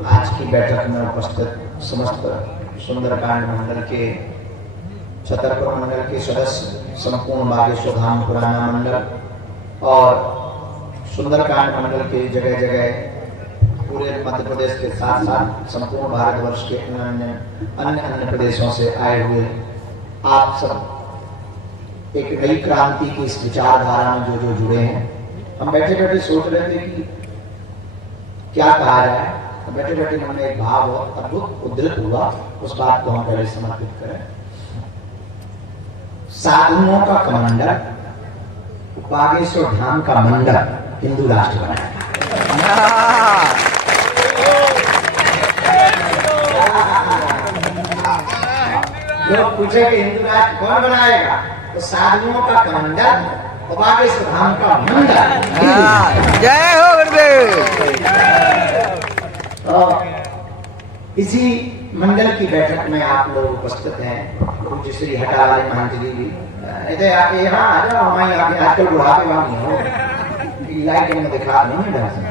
आज की बैठक में उपस्थित समस्त सुंदरकांड मंडल के छतरपुर मंडल के सदस्य, संपूर्ण बागेश्वर धाम पुराना मंडल और सुंदरकांड मंडल के जगह जगह पूरे मध्य प्रदेश के साथ साथ संपूर्ण भारतवर्ष के अन्य प्रदेशों से आए हुए आप सब एक नई क्रांति की इस विचारधारा में जो जुड़े हैं। हम बैठे बैठे सोच रहे थे कि क्या कहा जाए, तो बैठे बैठे मन में एक भाव और अद्भुत उद्धृत हुआ, उस बात को हम पहले समर्पित करें। साधुओं का कमंडल, बागेश्वर धाम का मंडल हिंदू राष्ट्र बनाया। लोग पूछे कि हिंदू राष्ट्र कौन बनाएगा, तो साधुओं का कमंडल और बागेश्वर धाम का मंडल। जय हो गुरुदेव। इसी मंडल की बैठक में आप लोग उपस्थित हैं। पूज्य श्री हटा वाले महंत जी भी आके यहाँ आ जाओ, हमारे यहाँ आजकल बुढ़ापे वाली हो लाइट में दिखा नहीं ढंग से,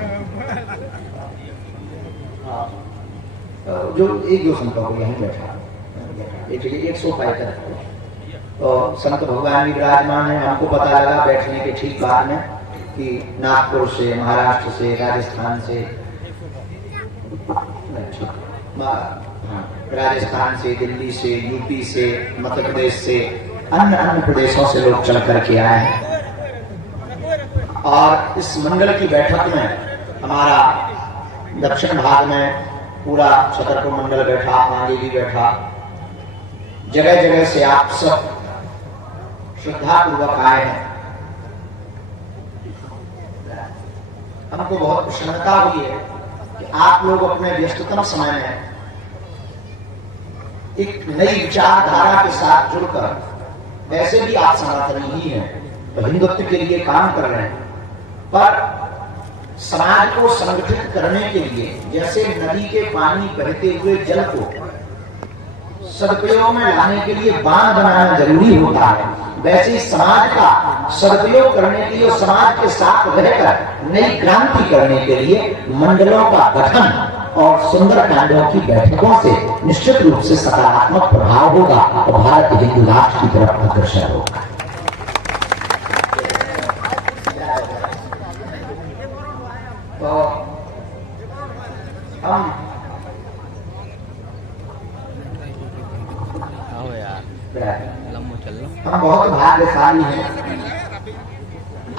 जो एक दो संतों को यहीं बैठा एक सोफा और संत भगवान भी विराजमान है। हमको पता लगा बैठने के ठीक बाद में कि नागपुर से, महाराष्ट्र से, राजस्थान से, राजस्थान से, दिल्ली से, यूपी से, मध्य प्रदेश से, अन्य प्रदेशों से लोग चल करके आए हैं। और इस मंडल की बैठक में हमारा दक्षिण भाग में पूरा छतरपुर मंडल बैठा, आगे भी बैठा, जगह जगह से आप सब श्रद्धा पूर्वक आए हैं। हमको बहुत प्रसन्नता हुई है कि आप लोग अपने व्यस्ततम समय में एक नई विचारधारा के साथ जुड़कर, वैसे भी आप सनातनी ही हैं, तो हिंदुत्व के लिए काम कर रहे हैं, पर समाज को संगठित करने के लिए जैसे नदी के पानी बहते हुए जल को सदुपयोग में लाने के लिए बांध बनाना जरूरी होता है, वैसे ही समाज का सदुपयोग करने के लिए, समाज के साथ रहकर नई क्रांति करने के लिए मंडलों का गठन और सुंदरकांडों की बैठकों से निश्चित रूप से सकारात्मक प्रभाव होगा और भारत हिंदू राष्ट्र की तरफ अग्रसर होगा। तो हम बहुत भाग्यशाली हैं,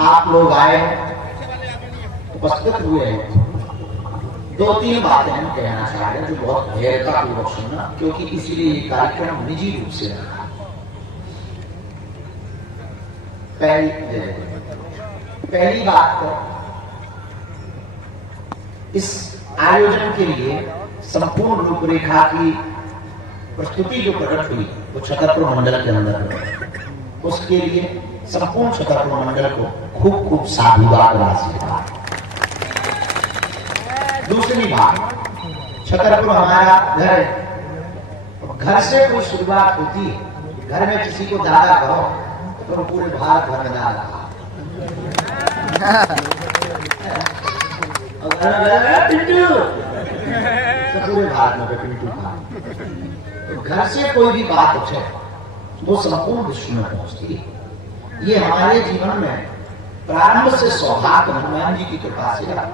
आप लोग आए उपस्थित हुए हैं। दो तीन बातें हम कहना चाह रहे हैं जो बहुत गहरता पूर्वक सुनना, क्योंकि इसीलिए ये कार्यक्रम निजी रूप से रखा। पहली बात तो इस आयोजन के लिए संपूर्ण रूपरेखा की प्रस्तुति जो प्रकट हुई वो छतरपुर मंडल के अंदर, उसके लिए संपूर्ण छतरपुर मंडल को खूब खूब साधुवाद और आशीर्वाद। दूसरी बात, छतरपुर हमारा घर है, घर से कोई शुरुआत होती है। घर में किसी को दादा कहो तो पूरे भारत भर में दादा, पिंटू तो पूरे भारत में पिंटू का। तो घर से कोई भी बात उठे वो संपूर्ण विश्व में पहुंचती है। ये हमारे जीवन में प्रारंभ से सौभाग्य हनुमान जी की कृपा से रहा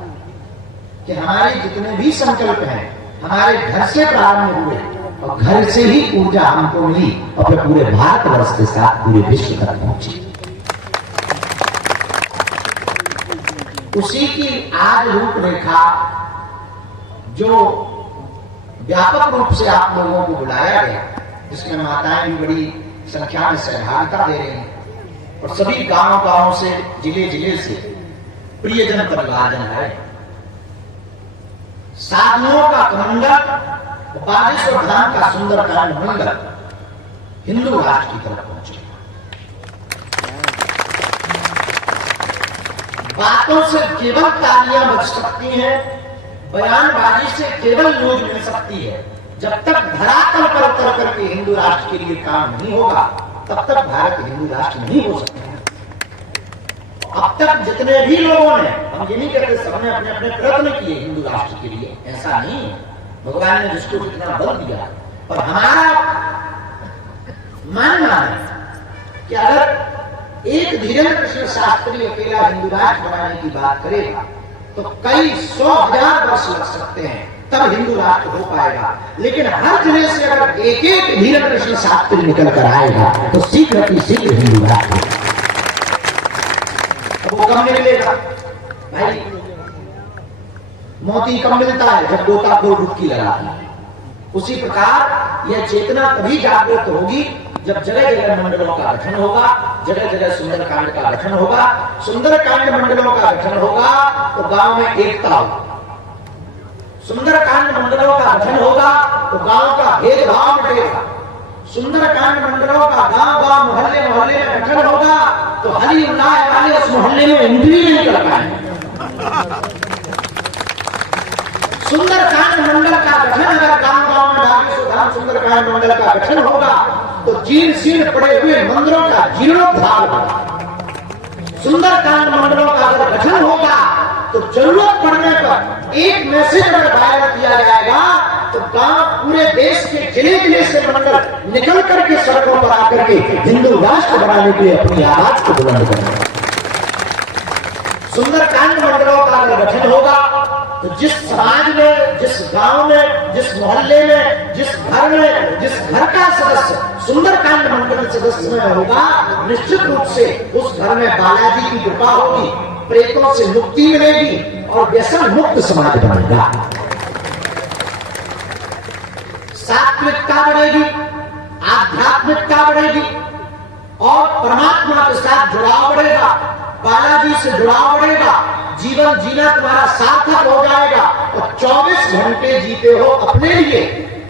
कि हमारे जितने भी संकल्प हैं हमारे घर से प्रारंभ हुए और घर से ही ऊर्जा हमको मिली और फिर पूरे भारतवर्ष के साथ पूरे विश्व तक पहुंची। उसी की आज रूपरेखा जो व्यापक रूप से आप लोगों को बुलाया गया, जिसमें माताएं भी बड़ी संख्या में सहभागिता दे रही हैं और सभी गांव से, जिले जिले से प्रियजन परिवारजन है। साधुओं का कमंडल, बागेश्वर धाम का सुंदरकांड मंडल हिंदू राष्ट्र की तरफ पहुंचे। बातों से केवल तालियां बज सकती हैं, बयानबाजी से केवल न्यूज मिल सकती है। जब तक धरातल पर उतर करके हिंदू राष्ट्र के लिए काम नहीं होगा, तब तक भारत हिंदू राष्ट्र नहीं हो सकता। अब तक जितने भी लोगों ने, हम ये नहीं कहते सबने अपने अपने प्रयत्न किए हिंदू राष्ट्र के लिए, ऐसा नहीं, भगवान ने जिसको जितना बल दिया, पर हमारा मानना है कि अगर एक धीरेन्द्र कृष्ण शास्त्री अकेला हिंदू राष्ट्र बनाने की बात करेगा तो कई 100,000 वर्ष लग सकते हैं, तब हिंदू राष्ट्र हो पाएगा। लेकिन हर जिले से अगर एक एक धीरेन्द्र कृष्ण शास्त्री निकल कर आएगा तो शीघ्र ही शीघ्र हिंदू राष्ट्र। अब वो कब निकलेगा भाई? मोती कब मिलता है? जब गोता को डुबकी लगाती है। उसी प्रकार यह चेतना तभी जागृत होगी जब जगह जगह मंडलों का गठन होगा, जगह जगह सुंदरकांड का गठन होगा। सुंदरकांड मंडलों का गठन होगा तो गांव में एकता होगी। सुंदरकांड मंडलों का गठन होगा तो गांव का भेदभाव मिटेगा। सुंदरकांड मंडलों का गांव गांव मोहल्ले मोहल्ले में गठन होगा तो हरी उल्लाह वाले उस मोहल्ले में एंट्री नहीं कर पाएंगे। सुंदरकांड मंडल का गठन अगर गांव गांव में बागेश्वर सुंदरकांड मंडल का गठन होगा तो जीर्ण शीर्ण पड़े हुए मंदिरों का जीर्णोद्धार होगा। सुंदरकांड मंडलों का अगर गठन होगा तो जरूरत पड़ने पर एक मैसेज अगर वायरल किया जाएगा तो गांव पूरे देश के जिले जिले से मंडल निकल करके सड़कों पर आकर के हिंदू राष्ट्र बनाने के लिए अपनी आवाज को बुलंद करेंगे। सुंदरकांड मंडलों का अगर गठन होगा तो जिस समाज में, जिस गांव में, जिस मोहल्ले में, जिस घर का सदस्य सुंदरकांड मंडल सदस्य में होगा, निश्चित रूप से उस घर में बालाजी की कृपा होगी, प्रेतों से मुक्ति मिलेगी और व्यसन मुक्त समाज बनेगा। सात्विकता बढ़ेगी, आध्यात्मिकता बढ़ेगी और परमात्मा के साथ जुड़ाव बढ़ेगा, बालाजी से जुड़ाव बढ़ेगा, जीवन जीना तुम्हारा सार्थक हो जाएगा और 24 घंटे जीते हो अपने लिए।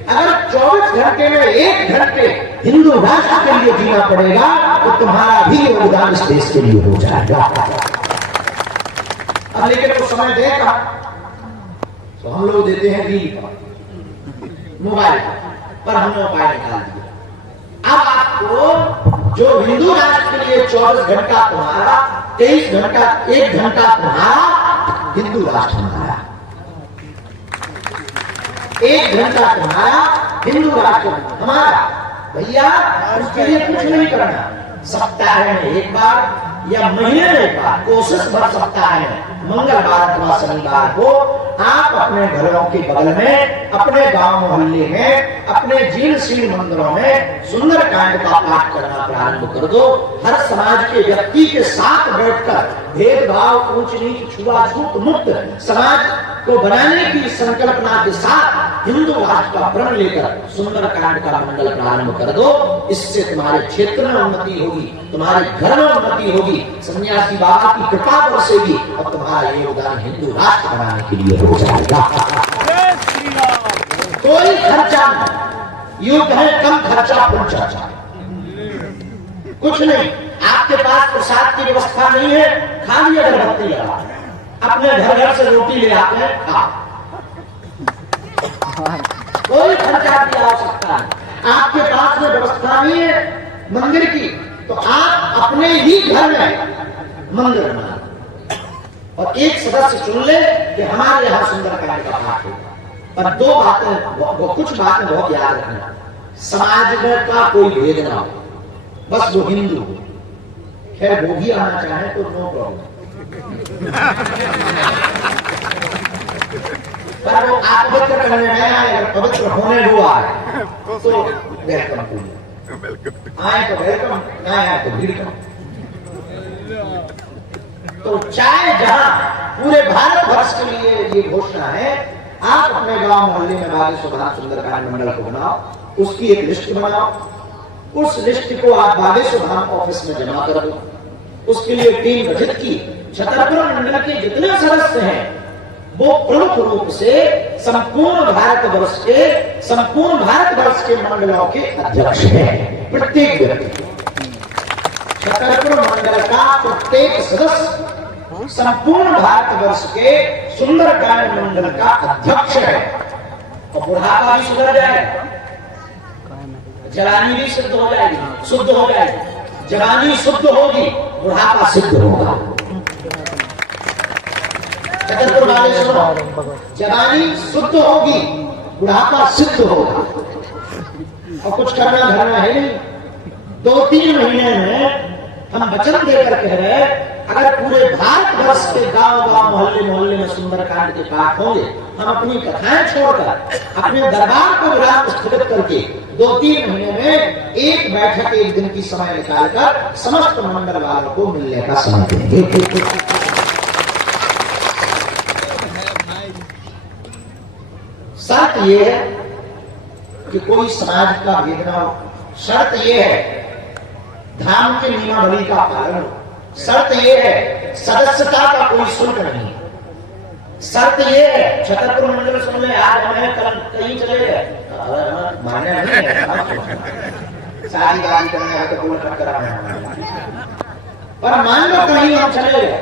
अगर 24 घंटे में 1 घंटे हिंदू राष्ट्र के लिए जीना पड़ेगा तो तुम्हारा भी योगदान इस देश के लिए हो जाएगा। अब लेकिन तो समय देगा तो हम लोग देते हैं रील पर, मोबाइल पर हमने उपाय निकाल दिया। अब आपको जो हिंदू राष्ट्र के लिए 24 घंटा तुम्हारा, 23 घंटा, 1 घंटा तुम्हारा, हिंदू राष्ट्र हमारा, 1 घंटा तुम्हारा, हिंदू राष्ट्र हमारा। भैया उसके लिए कुछ नहीं करना, सप्ताह में एक बार या महीने में एक बार, कोशिश भर सप्ताह में मंगलवार अथवा शनिवार को आप अपने घरों के बगल में, अपने गांव मोहल्ले में, अपने जीर्ण शीर्ण मंदिरों में सुंदरकांड का पाठ करना प्रारंभ कर दो। हर समाज के व्यक्ति के साथ बैठकर भेदभाव, ऊंच नीच, छुआछूत मुक्त समाज को बनाने की संकल्पना के साथ हिंदू राष्ट्र का प्रण लेकर सुंदरकांड का मंडल प्रारंभ कर दो। इससे तुम्हारे क्षेत्र में उन्नति होगी, तुम्हारे घर में उन्नति होगी, सन्यासी बाबा की कृपा बरसेगी और तुम्हारा योगदान हिंदू राष्ट्र बनाने के लिए हो जाएगा। कोई खर्चा नहीं, युद्ध है कम खर्चा फुल चर्चा, कुछ नहीं। आपके पास प्रसाद की व्यवस्था नहीं है, खाली अगरबत्ती लगा, अपने घर से रोटी ले आते हैं, खा। कोई खर्चा की आवश्यकता है। आपके पास में व्यवस्था नहीं है मंदिर की तो आप अपने ही घर में मंदिर बना और एक सदस्य चुन ले कि हमारे यहाँ सुंदरकांड का पाठ होगा। पर 2 बातें, कुछ बातें बहुत याद रखना। समाज में का कोई भेद ना हो, बस वो हिंदू हो, खैर वो भी आना चाहे तो नो प्रॉब्लम, पर वो आप पवित्र करने में आए, पवित्र होने हुआ है तो वेलकम टू, आए तो वेलकम, ना आए तो वेलकम। तो चाहे जहां पूरे भारत वर्ष के लिए ये घोषणा है, आप अपने गांव मोहल्ले में बागेश्वर सुंदरकांड मंडल को बनाओ, उसकी एक लिस्ट बनाओ, उस लिस्ट को आप बागेश्वर धाम ऑफिस में जमा कर दो। उसके लिए टीम गठित की, छतरपुर मंडल के जितने सदस्य हैं वो प्रमुख रूप से संपूर्ण भारतवर्ष के मंडलों के अध्यक्ष हैं। प्रत्येक व्यक्ति, छतरपुर मंडल का प्रत्येक सदस्य संपूर्ण भारतवर्ष के सुंदरकांड मंडल का अध्यक्ष है। और बुढ़ापा भी सुधर जाएगा, जवानी भी शुद्ध हो जाएगी, जवानी शुद्ध होगी, बुढ़ापा सिद्ध होगा। छतरपुर वाले सुनो, जवानी शुद्ध होगी, बुढ़ापा सिद्ध होगा। और कुछ करना धरना है नहीं। 2-3 महीने में हम वचन देकर कह रहे हैं, अगर पूरे भारतवर्ष के गांव-गांव, मोहल्ले-मोहल्ले में सुंदरकांड के पाठ होंगे, हम अपनी कथाएं छोड़कर अपने दरबार को विराम स्थगित करके 2-3 महीने में एक बैठक, एक दिन की समय निकालकर समस्त मंडल वालों को मिलने का समय देंगे। शर्त यह है कि कोई समाज का भेद न हो। शर्त यह है धर्म के नियमावली का पालन हो। शर्त यह है सदस्यता का कोई शुल्क नहीं। शर्त यह है छतरपुर मंडल सुन ले, आज हमें कल कहीं चले गए, मान्य नहीं है। शादी गादी करने है तो बोल कर पर मान लो कहीं हम चले गए,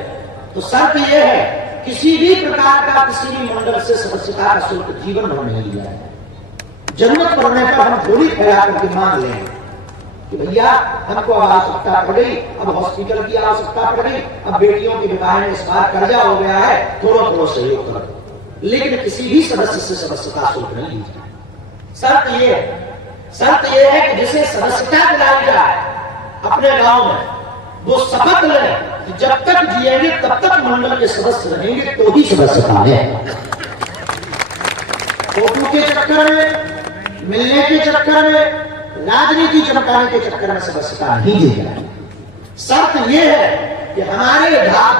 तो शर्त यह है किसी भी प्रकार का किसी भी मंडल से सदस्यता का शुल्क जीवन भर नहीं लिया है। जरूरत पड़ने पर हम थोड़ी फैला करके मांग लेंगे कि भैया हमको आवश्यकता पड़ गई, अब हॉस्पिटल की आवश्यकता पड़ गई, अब बेटियों के विवाह में इस बार कर्जा हो गया है, थोड़ा सहयोग करो। लेकिन किसी भी सदस्य से सदस्यता शुल्क नहीं ली जाए। शर्त यह है कि जिसे सदस्यता दिलाई जाए अपने गांव में, वो शपथ ले कि जब तक जिएंगे तब तक मंडल के सदस्य रहेंगे तो ही सदस्यता है। फोटो के चक्कर में, मिलने के चक्कर में, राजनीति चमकाने के चक्कर में सदस्यता नहीं दी जाए। शर्त यह है कि हमारे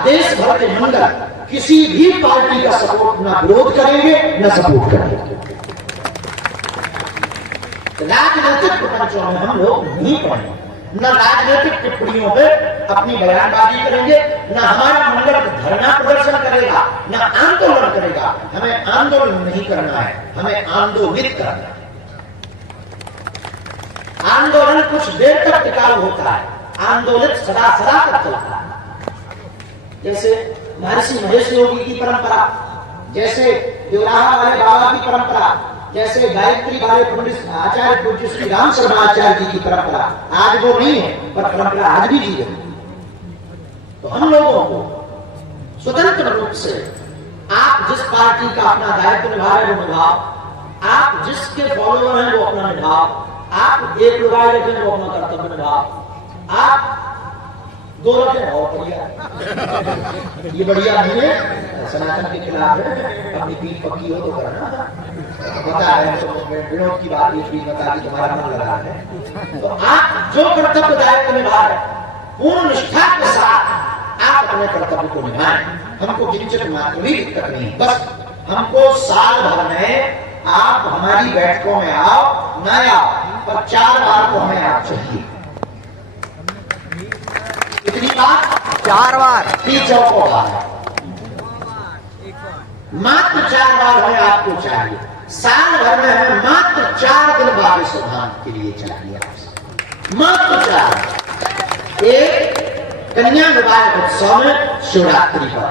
देश भर के मंडल किसी भी पार्टी का सपोर्ट न विरोध करेंगे न सपोर्ट करेंगे। राजनीतिक प्रपंचों में हम लोग नहीं पड़ेंगे, न राजनीतिक टिप्पणियों पे अपनी बयानबाजी करेंगे, न हमारा मंडल धरना प्रदर्शन करेगा, न आंदोलन करेगा। हमें आंदोलन नहीं करना है, हमें आंदोलित करना है। आंदोलन कुछ देर तक टिकाऊ होता है, आंदोलित सदा सदा तक चलता है। जैसे महर्षि महेश योगी की परंपरा, जैसे देवराहा वाले बाबा की परंपरा, जैसे गायत्री वाले पंडित आचार्य पूज्य श्री राम शर्मा आचार्य जी की परंपरा। आज वो नहीं है पर परंपरा आज भी जी रही। तो हम लोगों को स्वतंत्र रूप से आप जिस पार्टी का अपना दायित्व निभा रहे हो निभाओ, आप जिसके फॉलोअर हैं वो अपना निभाओ, आप एक रुपये रखें वो अपना कर्तव्य निभाओ, आप 2 रखें और बढ़िया। ये बढ़िया नहीं है, सनातन के खिलाफ है। अपनी पीठ पक्की हो तो करना, बता है तो विनोद की बात ये बता दी, तुम्हारा मन लगा है तो आप जो कर्तव्य दायित्व निभा रहे पूर्ण निष्ठा के साथ आप अपने कर्तव्य को निभाएं। हमको किंचित मात्र भी दिक्कत नहीं, बस हमको साल भर में आप हमारी बैठकों में आओ न आओ, पर 4 बार तो हमें आप चाहिए। कितनी बार? 4 बार। मात्र 4 बार हमें आपको चाहिए। साल भर में हमें मात्र 4 दिन बाबे सुधान के लिए चाहिए आपसे, मात्र 4। एक कन्या विवाह उत्सव में शिवरात्रि पर,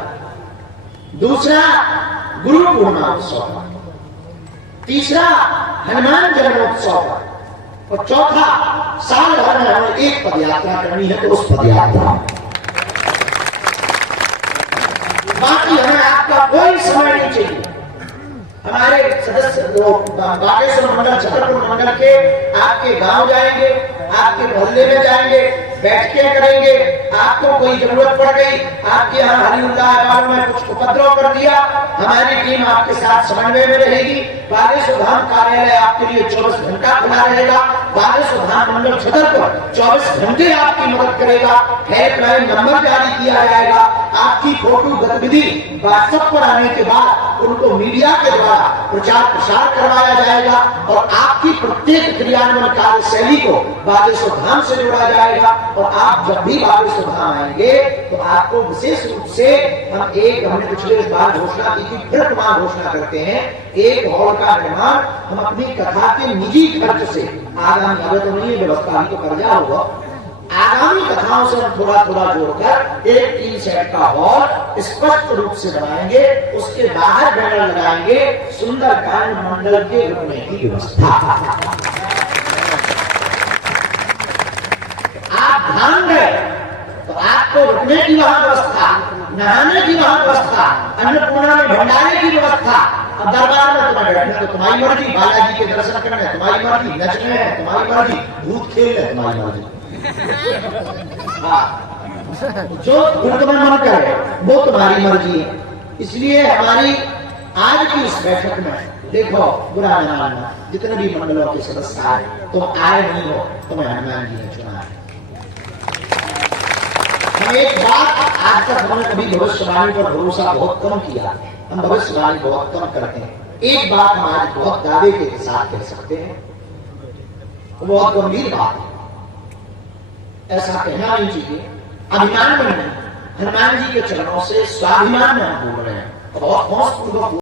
दूसरा गुरु पूर्णिमा उत्सव पर, तीसरा हनुमान जन्मोत्सव पर, और चौथा साल भर में हमें एक पदयात्रा करनी है तो उस पदयात्रा। बाकी हमें आपका कोई समय नहीं चाहिए। हमारे सदस्य बागेश्वर मंडल, छतरपुर मंडल के आपके गांव जाएंगे, आपके मोहल्ले में जाएंगे, बैठकें करेंगे। आपको कोई जरूरत पड़ गई, आपके यहाँ हरिउल्लाह में कुछ उपद्रव कर दिया, हमारी टीम आपके साथ समन्वय में रहेगी। बागेश्वर धाम कार्यालय आपके लिए 24 घंटा खुला रहेगा। बागेश्वर धाम मंडल छतरपुर 24 घंटे आपकी मदद करेगा। हेल्पलाइन नंबर जारी किया जाएगा। आपकी फोटो गतिविधि व्हाट्सएप पर आने के बाद उनको मीडिया के द्वारा प्रचार प्रसार करवाया जाएगा और आपकी प्रत्येक क्रियान्वयन कार्यशैली को बागेश्वर धाम से जोड़ा जाएगा। और आप जब भी बागेश्वर धाम आएंगे तो आपको विशेष रूप से हमने पिछले बार घोषणा की थी, फिर पुनः घोषणा करते हैं, एक हॉल का निर्माण हम अपनी कथा के निजी खर्च से, आगामी अगर तो नहीं व्यवस्था ही तो कर्जा होगा, आगामी कथाओं से हम थोड़ा थोड़ा जोड़कर एक 3 सेट का हॉल स्पष्ट रूप से बनाएंगे। उसके बाहर बैनर लगाएंगे, सुंदरकांड मंडल के रुकने की व्यवस्था। आप ध्यान दें तो आपको रुकने की वहां व्यवस्था, नहाने की वहां व्यवस्था, अन्नपूर्णा में भंडारे की व्यवस्था। अब दरबार में तुम्हें बैठना तो तुम्हारी मर्जी, बालाजी के दर्शन करना तुम्हारी मर्जी, नचने है तुम्हारी मर्जी, भूत खेल है तुम्हारी मर्जी। जो तुम्हें मन करे वो तुम्हारी मर्जी है। इसलिए हमारी आज की इस बैठक में देखो, बुरा न मानना, जितने भी मंडलों के सदस्य आए, तुम आए नहीं हो, तुम्हें हनुमान जी ने चुना है। हम एक बात, आज तक हमने कभी भविष्यवाणी पर भरोसा बहुत कम किया, हम भविष्यवाणी बहुत कम करते हैं। एक बात हम आज बहुत दावे के साथ कह सकते हैं, बहुत गंभीर बात है, ऐसा कहना नहीं चाहिए, अभिमान में नहीं, हनुमान जी के चरणों से स्वाभिमान में हम बोल रहे हैं, बहुत हौसपूर्वक